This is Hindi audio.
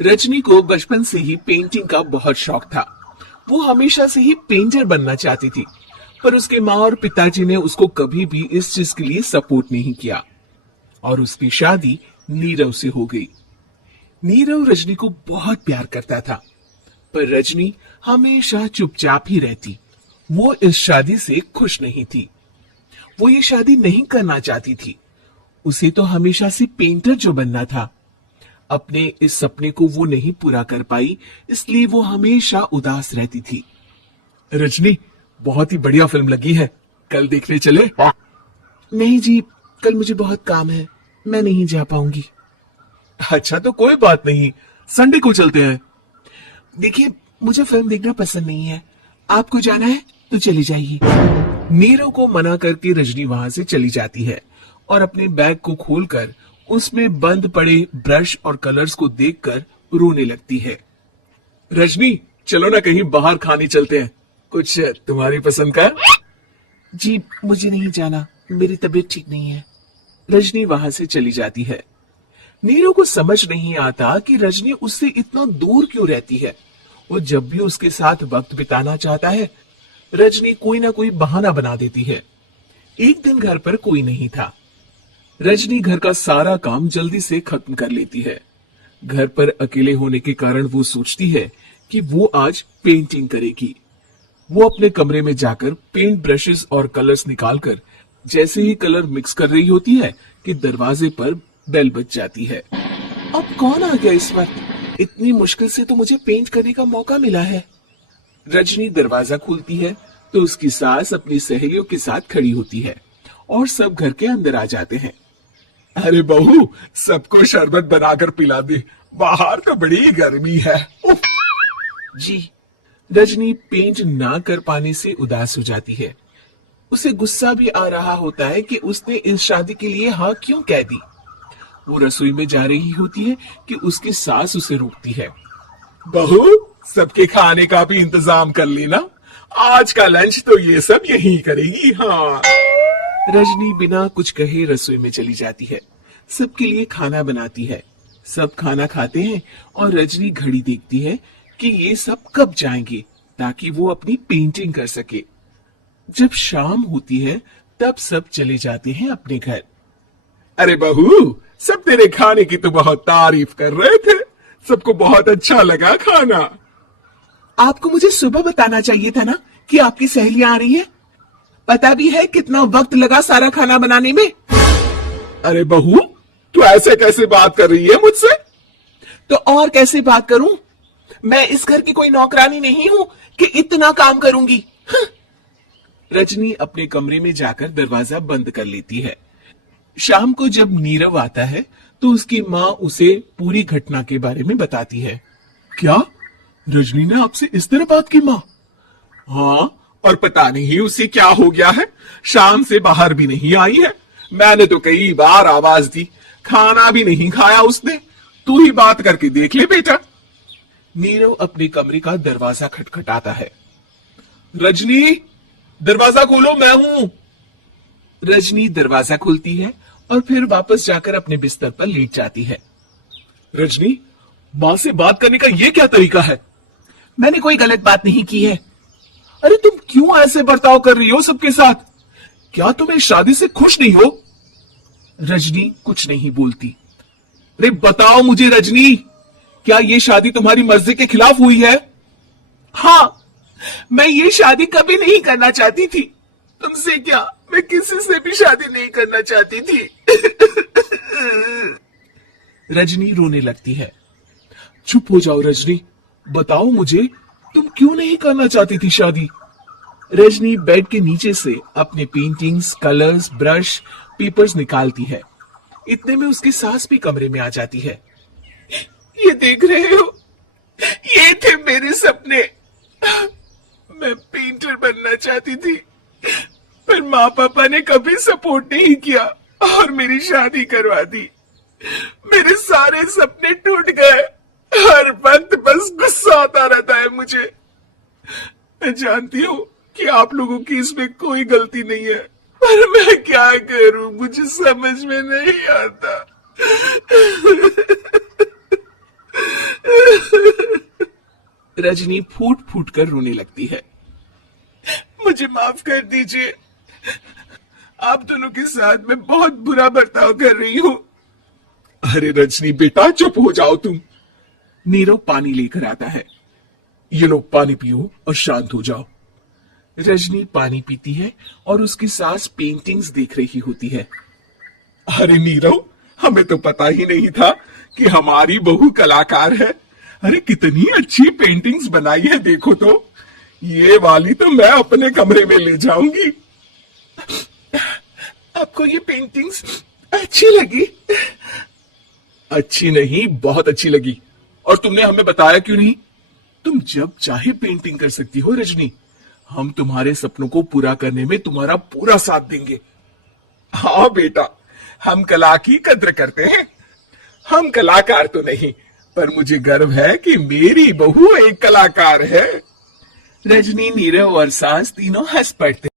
रजनी को बचपन से ही पेंटिंग का बहुत शौक था। वो हमेशा से ही पेंटर बनना चाहती थी, पर उसके माँ और पिताजी ने उसको कभी भी इस चीज के लिए सपोर्ट नहीं किया और उसकी शादी नीरव से हो गई। नीरव रजनी को बहुत प्यार करता था, पर रजनी हमेशा चुपचाप ही रहती। वो इस शादी से खुश नहीं थी। वो ये शादी नहीं करना चाहती थी। उसे तो हमेशा से पेंटर जो बनना था। अपने इस सपने को वो नहीं पूरा कर पाई, इसलिए वो हमेशा उदास रहती थी। रजनी, बहुत ही बढ़िया फिल्म लगी है, कल देखने चले? नहीं जी, कल मुझे बहुत काम है, मैं नहीं जा पाऊंगी। अच्छा तो कोई बात नहीं, संडे को चलते हैं। देखिए, मुझे फिल्म देखना पसंद नहीं है, आपको जाना है तो चली जाइए। नीरव को मना करके रजनी वहां से चली जाती है और अपने बैग को खोलकर उसमें बंद पड़े ब्रश और कलर्स को देखकर रोने लगती है। रजनी, चलो ना कहीं बाहर खाने चलते हैं, कुछ तुम्हारी पसंद का। जी मुझे नहीं जाना, मेरी तबीयत ठीक नहीं है। रजनी वहां से चली जाती है। नीरू को समझ नहीं आता कि रजनी उससे इतना दूर क्यों रहती है। वो जब भी उसके साथ वक्त बिताना चाहता है, रजनी कोई ना कोई बहाना बना देती है। एक दिन घर पर कोई नहीं था। रजनी घर का सारा काम जल्दी से खत्म कर लेती है। घर पर अकेले होने के कारण वो सोचती है कि वो आज पेंटिंग करेगी। वो अपने कमरे में जाकर पेंट ब्रशेस और कलर्स निकालकर जैसे ही कलर मिक्स कर रही होती है कि दरवाजे पर बेल बज जाती है। अब कौन आ गया इस वक्त? इतनी मुश्किल से तो मुझे पेंट करने का मौका मिला है। रजनी दरवाजा खोलती है तो उसकी सास अपनी सहेलियों के साथ खड़ी होती है और सब घर के अंदर आ जाते हैं। अरे बहू, सबको शरबत बनाकर पिला दे, बाहर तो बड़ी गर्मी है। उफ। जी। रजनी पेंट ना कर पाने से उदास हो जाती है। उसे गुस्सा भी आ रहा होता है कि उसने इस शादी के लिए हाँ क्यों कह दी। वो रसोई में जा रही होती है कि उसकी सास उसे रोकती है। बहू, सबके खाने का भी इंतजाम कर लेना, आज का लंच तो ये सब यही करेगी। हाँ। रजनी बिना कुछ कहे रसोई में चली जाती है। सबके लिए खाना बनाती है। सब खाना खाते हैं और रजनी घड़ी देखती है कि ये सब कब जाएंगे ताकि वो अपनी पेंटिंग कर सके। जब शाम होती है तब सब चले जाते हैं अपने घर। अरे बहू, सब तेरे खाने की तो बहुत तारीफ कर रहे थे, सबको बहुत अच्छा लगा खाना। आपको मुझे सुबह बताना चाहिए था ना कि आपकी सहेलियां आ रही है। पता भी है कितना वक्त लगा सारा खाना बनाने में। अरे बहू, तू ऐसे कैसे बात कर रही है मुझसे? तो और कैसे बात करूं? मैं इस घर की कोई नौकरानी नहीं हूं कि इतना काम करूंगी। रजनी अपने कमरे में जाकर दरवाजा बंद कर लेती है। शाम को जब नीरव आता है तो उसकी माँ उसे पूरी घटना के बारे में बताती है। क्या रजनी ने आपसे इस तरह बात की माँ? हाँ, और पता नहीं उसे क्या हो गया है, शाम से बाहर भी नहीं आई है। मैंने तो कई बार आवाज दी, खाना भी नहीं खाया उसने। तू ही बात करके देख ले बेटा। नीरव अपने कमरे का दरवाजा खटखटाता है। रजनी, दरवाजा खोलो, मैं हूं। रजनी दरवाजा खोलती है और फिर वापस जाकर अपने बिस्तर पर लेट जाती है। रजनी, मां से बात करने का ये क्या तरीका है? मैंने कोई गलत बात नहीं की है। अरे तुम क्यों ऐसे बर्ताव कर रही हो सबके साथ? क्या तुम इस शादी से खुश नहीं हो? रजनी कुछ नहीं बोलती। अरे बताओ मुझे रजनी, क्या ये शादी तुम्हारी मर्जी के खिलाफ हुई है? हाँ, मैं ये शादी कभी नहीं करना चाहती थी। तुमसे क्या, मैं किसी से भी शादी नहीं करना चाहती थी। रजनी रोने लगती है। चुप हो जाओ रजनी, बताओ मुझे, तुम क्यों नहीं करना चाहती थी शादी? रजनी बेड के नीचे से अपने पेंटिंग्स, कलर्स, ब्रश, पेपर्स निकालती है। इतने में उसकी सास भी कमरे में आ जाती है। ये देख रहे हो, ये थे मेरे सपने। मैं पेंटर बनना चाहती थी, पर माँ पापा ने कभी सपोर्ट नहीं किया और मेरी शादी करवा दी। मेरे सारे सपने टूट गए। हर वक्त बस गुस्सा आता रहता है मुझे। मैं जानती हूँ कि आप लोगों की इसमें कोई गलती नहीं है, पर मैं क्या करूं, मुझे समझ में नहीं आता। रजनी फूट फूट कर रोने लगती है। मुझे माफ कर दीजिए, आप दोनों के साथ मैं बहुत बुरा बर्ताव कर रही हूं। अरे रजनी बेटा चुप हो जाओ तुम। नीरव पानी लेकर आता है। ये लो पानी पियो और शांत हो जाओ। रजनी पानी पीती है और उसकी सास पेंटिंग्स देख रही होती है। अरे नीरव, हमें तो पता ही नहीं था कि हमारी बहू कलाकार है। अरे कितनी अच्छी पेंटिंग्स बनाई है, देखो तो। ये वाली तो मैं अपने कमरे में ले जाऊंगी। आपको ये पेंटिंग्स अच्छी लगी? अच्छी नहीं, बहुत अच्छी लगी। और तुमने हमें बताया क्यों नहीं? तुम जब चाहे पेंटिंग कर सकती हो रजनी। हम तुम्हारे सपनों को पूरा करने में तुम्हारा पूरा साथ देंगे। हाँ बेटा, हम कला की कद्र करते हैं। हम कलाकार तो नहीं, पर मुझे गर्व है कि मेरी बहू एक कलाकार है। रजनी, नीरव और सास तीनों हंस पड़ते।